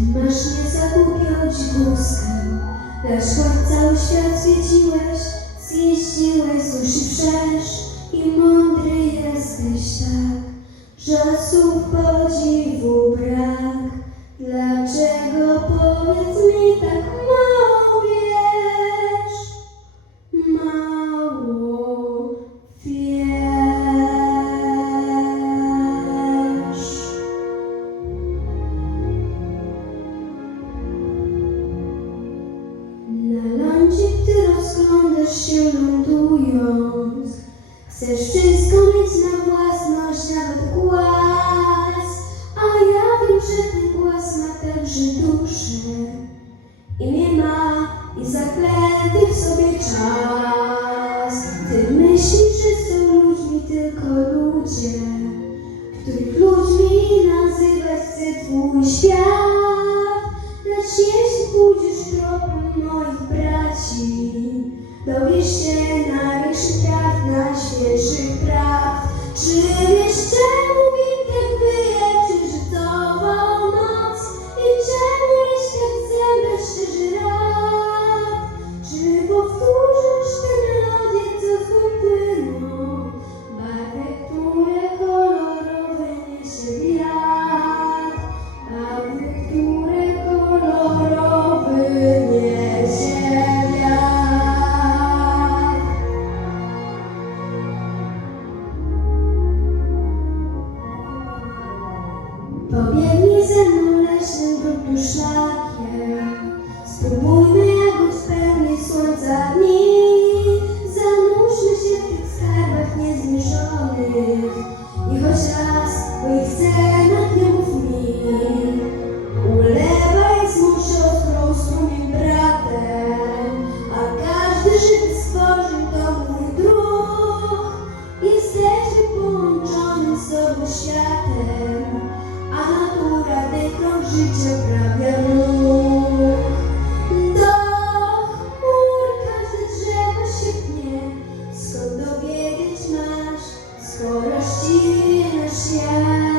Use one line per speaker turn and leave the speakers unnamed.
Masz nie zagłupiać lecz choć cały świat zwiedziłeś, zjeździłeś z uszy wszerz i mądry jesteś tak, że słów podziwu brak. Dlaczego powiedz mi tak się lądując. Chcesz wszystko mieć na własność, nawet głaz. A ja wiem, że ten głaz ma także duszę. Imię ma i zaklęty w sobie czas. Ty myślisz, że są ludźmi tylko ludzie dowiesz się największych prawd, najświętszych prawd. Czy Pobiegnij ze dekrąg życia prawia ruch. Do chmur każde drzewo się pnie Skąd dowiedzieć masz, skoro ścina świat